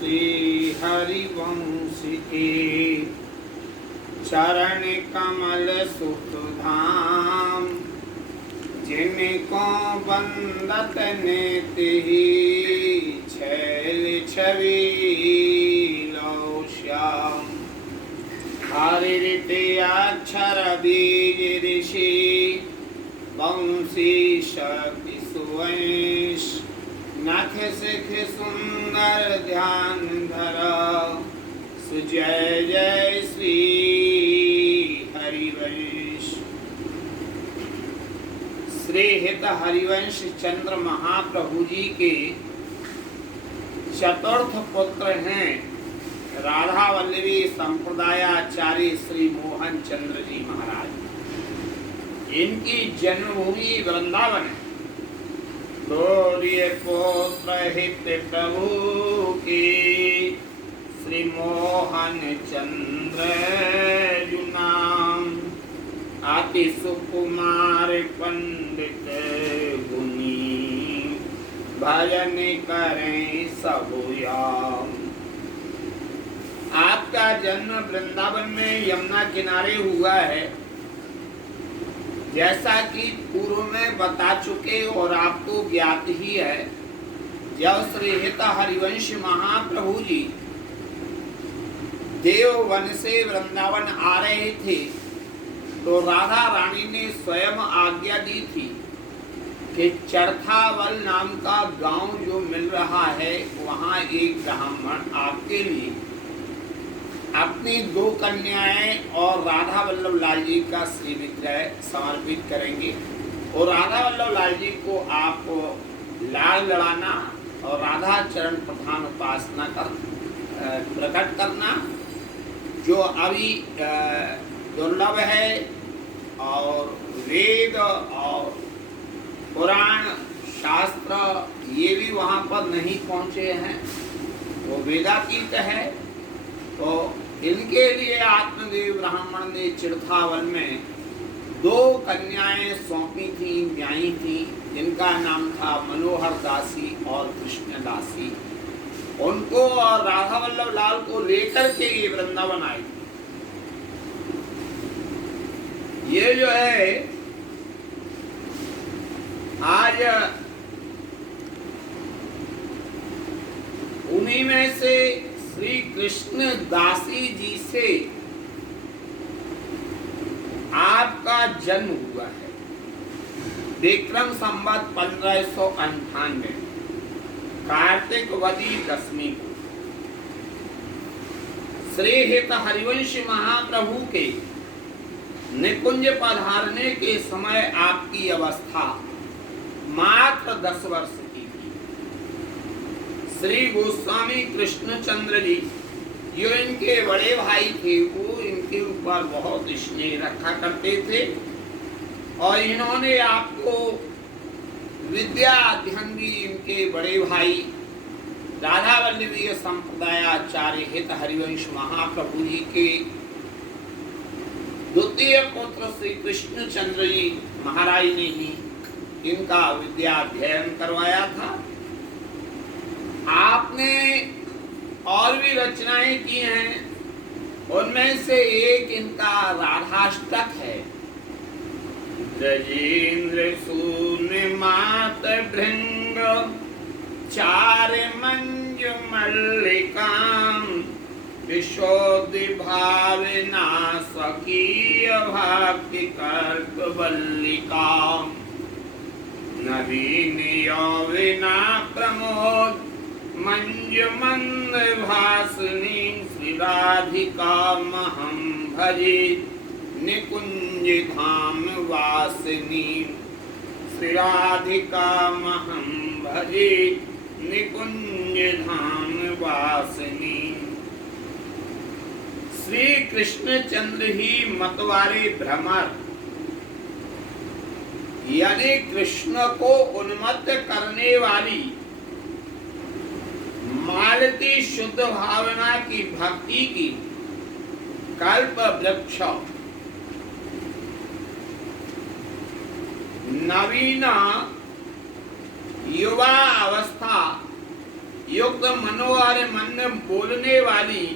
श्री हरिवंश के चरण कमल सुख धाम, जिनको बंदत नेति छैल छवि लो श्याम। हरिते अक्षर बीज ऋषि वंशी शक्ति सुवंश, नख सिख सुंदर ध्यान धरा, सुजय जय श्री हरिवंश। श्री हित हरिवंश चंद्र महाप्रभु जी के चतुर्थ पुत्र हैं राधा वल्लभी संप्रदायाचार्य श्री मोहन चंद्र जी महाराज। इनकी जन्मभूमि वृंदावन है। गौरीय पुत्र हित प्रभु की श्री मोहन चंद्र नाम, अति सुकुमार पंडित गुनी, भजन करें सब याम। आपका जन्म वृंदावन में यमुना किनारे हुआ है, जैसा कि पूर्व में बता चुके और आपको ज्ञात ही है। जब श्री हित हरिवंश महाप्रभु जी देववन से वृंदावन आ रहे थे, तो राधा रानी ने स्वयं आज्ञा दी थी कि चरथावल नाम का गांव जो मिल रहा है, वहां एक ब्राह्मण आपके लिए अपनी 2 कन्याएं और राधा वल्लभ लाल जी का श्री विग्रह समर्पित करेंगे। और राधा वल्लभ लाल जी को आप लाड़ लड़ाना और राधा चरण प्रधान उपासना कर प्रकट करना, जो अभी दुर्लभ है। और वेद और पुराण शास्त्र ये भी वहाँ पर नहीं पहुँचे हैं, वो वेदातीत है। तो इनके लिए आत्मदेव ब्राह्मण ने चिड़थावल में 2 कन्याएं सौंपी थी, ब्याई थी, जिनका नाम था मनोहर दासी और कृष्ण दासी। उनको और राधा वल्लभ लाल को लेकर के ये वृंदावन आए। ये जो है आज उन्हीं में से श्री कृष्ण दासी जी से आपका जन्म हुआ है। विक्रम संवत 1598 कार्तिक वदी दशमी को श्री हित हरिवंश महाप्रभु के निकुंज पधारने के समय आपकी अवस्था मात्र 10 वर्ष की थी। श्री गोस्वामी कृष्णचंद्र जी जो इनके बड़े भाई थे, वो इनके ऊपर बहुत स्नेह रखा करते थे और इन्होंने आपको विद्या अध्ययन भी इनके बड़े भाई राधा वल्लभी संप्रदायाचार्य हित हरिवंश महाप्रभु जी के द्वितीय पुत्र श्री कृष्णचंद्र जी महाराज ने ही इनका विद्या अध्ययन करवाया था। आपने और भी रचनाएं की हैं, उनमें से एक इनका राधाष्टक है। ब्रजेंद्र सून मात भृंग चार मंजु मल्लिकाम, विशोधि भावना स्वकीय भक्ति कर्क वल्लिकाम, नवीन यौवना प्रमोद मंजु मंद भासनी, श्री राधिका महम भजे निकुंज धाम वासिनी, श्री राधिका महम भजे निकुंज धाम वासिनी। श्री कृष्णचंद्र ही मतवारे भ्रमर, यानी कृष्ण को उन्मत्त करने वाली मालती शुद्ध भावना की भक्ति की कल्प वृक्ष, नवीन युवा अवस्था युक्त मनोहर मन बोलने वाली,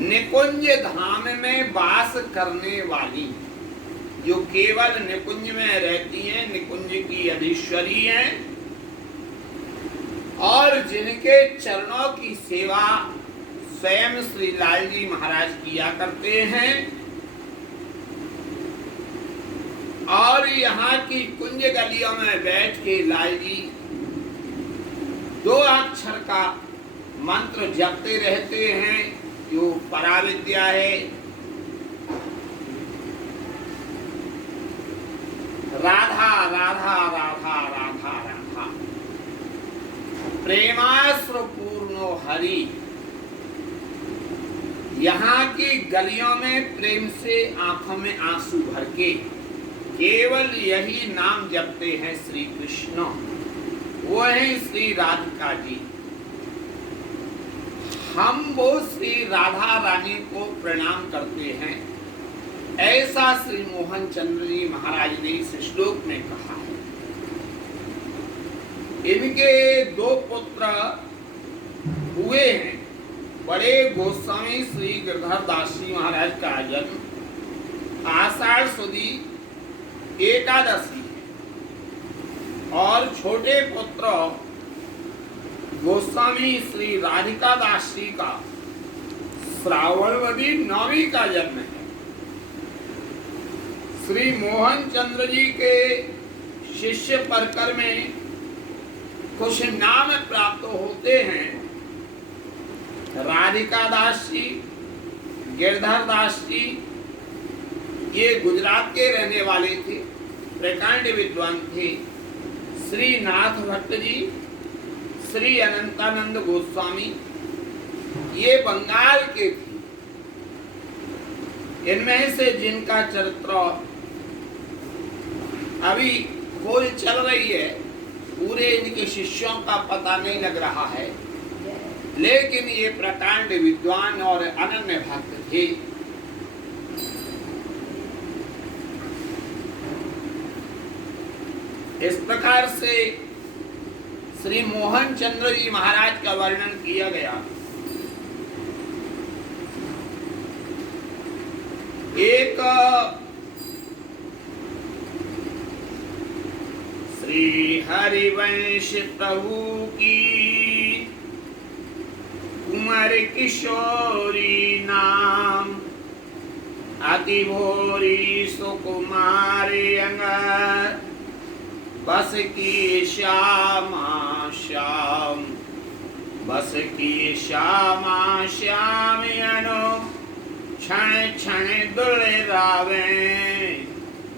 निकुंज धाम में वास करने वाली, जो केवल निकुंज में रहती हैं, निकुंज की अधीश्वरी हैं और जिनके चरणों की सेवा स्वयं श्री लाल जी महाराज किया करते हैं और यहाँ की कुंज गलियों में बैठ के लाल जी 2 अक्षर का मंत्र जपते रहते हैं, जो पराविद्या है। राधा राधा राधा राधा राधा, प्रेमाश्रु पूर्णो हरि। यहाँ की गलियों में प्रेम से आंखों में आंसू भर के केवल यही नाम जपते हैं श्री कृष्ण, वो है श्री राधिका जी। हम वो श्री राधा रानी को प्रणाम करते हैं, ऐसा श्री मोहन चंद्र जी महाराज ने इस श्लोक में कहा है। इनके 2 पुत्र हुए हैं। बड़े गोस्वामी श्री गिरधर दास जी महाराज का जन्म आषाढ़ सुदी एकादशी और छोटे पुत्र गोस्वामी श्री राधिका दास जी का श्रावणवती 9वीं का जन्म है। श्री मोहन चंद्र जी के शिष्य परकर में कुछ नाम प्राप्त होते हैं। राधिका दास जी, गिरधर दास जी, ये गुजरात के रहने वाले थे, प्रकांड विद्वान थे। श्री नाथ भट्ट जी, श्री अनंतानंद गोस्वामी, ये बंगाल के थे। इनमें से जिनका चरित्र अभी खोज चल रही है, पूरे इनके शिष्यों का पता नहीं लग रहा है, लेकिन ये प्रकांड विद्वान और अनन्य भक्त थे। इस प्रकार से श्री मोहन चंद्र जी महाराज का वर्णन किया गया। एक श्री हरिवंश प्रभु की कुमार किशोरी नाम, अति भोरी सुकुमारी अंग, बस की श्यामा श्याम, बस की श्यामा श्याम अनु, क्षण क्षण दुलरावे,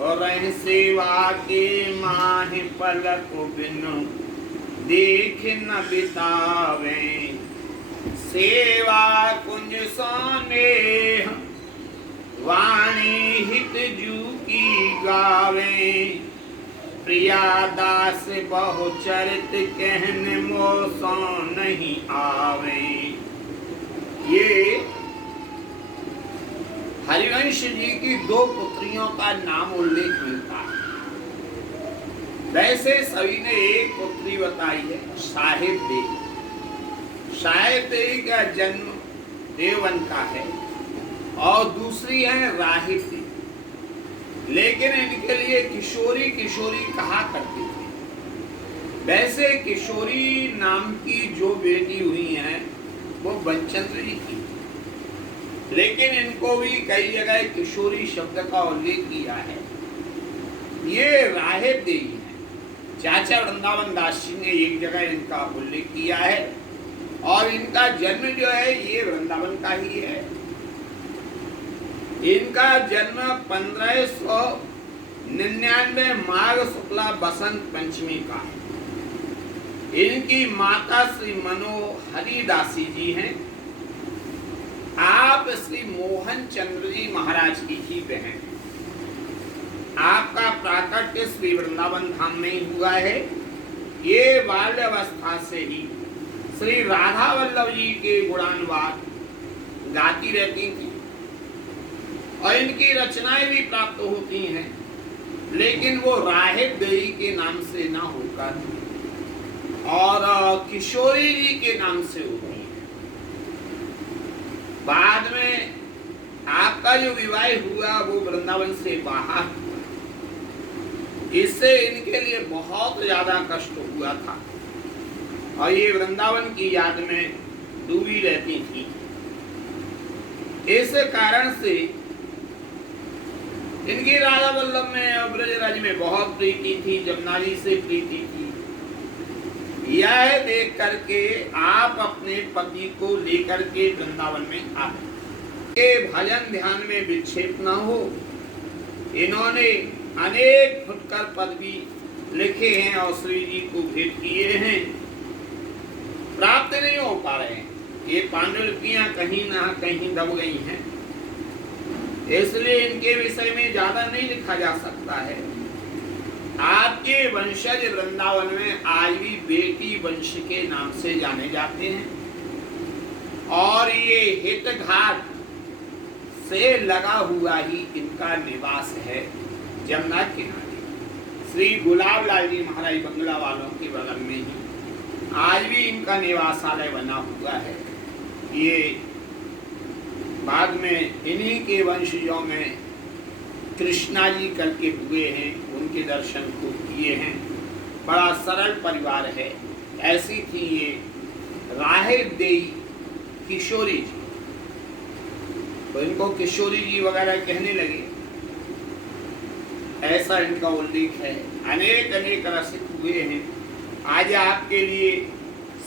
और सेवा के माहि पलक बिनु देख न बितावे, सेवा कुंज सोनेह वाणी हित जू की गावे, प्रिया दास बहु चरित कहन मोसो नहीं आवे। ये हरिवंश जी की 2 पुत्रियों का नाम उल्लेख मिलता है। वैसे सभी ने एक पुत्री बताई है, साहिब देवी। साहिब देवी का जन्म देवन का है और दूसरी है राहिब देवी, लेकिन इनके लिए किशोरी किशोरी कहा करती थी। वैसे किशोरी नाम की जो बेटी हुई हैं वो बच्चंद्र जी की, लेकिन इनको भी कई जगह किशोरी शब्द का उल्लेख किया है। ये राहिब देवी है। चाचा वृंदावन दास जी ने एक जगह इनका उल्लेख किया है और इनका जन्म जो है ये वृंदावन का ही है। इनका जन्म 1599 माघ शुक्ला बसंत पंचमी का है। इनकी माता श्री मनोहरी दासी जी हैं। आप श्री मोहन चंद्र जी महाराज की ही बहन। आपका प्राकट्य श्री वृंदावन धाम में ही हुआ है। ये बाल्यावस्था से ही श्री राधा वल्लभ जी के गुणानुवाद गाती रहती थी और इनकी रचनाएं भी प्राप्त होती हैं, लेकिन वो राहिब देवी के नाम से ना होकर और किशोरी जी के नाम से होती है। बाद में आपका जो विवाह हुआ वो वृंदावन से बाहर हुआ। इससे इनके लिए बहुत ज्यादा कष्ट हुआ था और ये वृंदावन की याद में डूबी रहती थी। इस कारण से इनकी राधा वल्लभ में और ब्रजराज में बहुत प्रीति थी, जमुना जी से प्रीति थी। यह देख करके आप अपने पति को लेकर के वृंदावन में आ गए। भजन ध्यान में विक्षेप न हो, इन्होंने अनेक फुटकर पद भी लिखे हैं और श्री जी को भेंट किए हैं, प्राप्त नहीं हो पा रहे हैं। ये पांडुलिपियां कहीं ना कहीं दब गई हैं, इसलिए इनके विषय में ज्यादा नहीं लिखा जा सकता है। आपके वंशज वृंदावन में आज भी बेटी वंश के नाम से जाने जाते हैं और ये हितघाट से लगा हुआ ही इनका निवास है जमुना किनारे। श्री गुलाब लाल जी महाराज बंगला वालों के बगल में ही आज भी इनका निवासालय बना हुआ है। ये बाद में इन्हीं के वंशजों में कृष्णा जी करके हुए हैं, उनके दर्शन को किए हैं। बड़ा सरल परिवार है। ऐसी थी ये राहिब देई किशोरी जी, तो इनको किशोरी जी वगैरह कहने लगे, ऐसा इनका उल्लेख है। अनेक अनेक रसिक हुए हैं। आज आपके लिए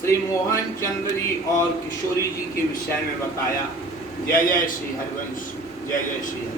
श्री मोहन चंद्र जी और किशोरी जी के विषय में बताया। जय जय श्री हरिवंश, जय जय श्री हरि।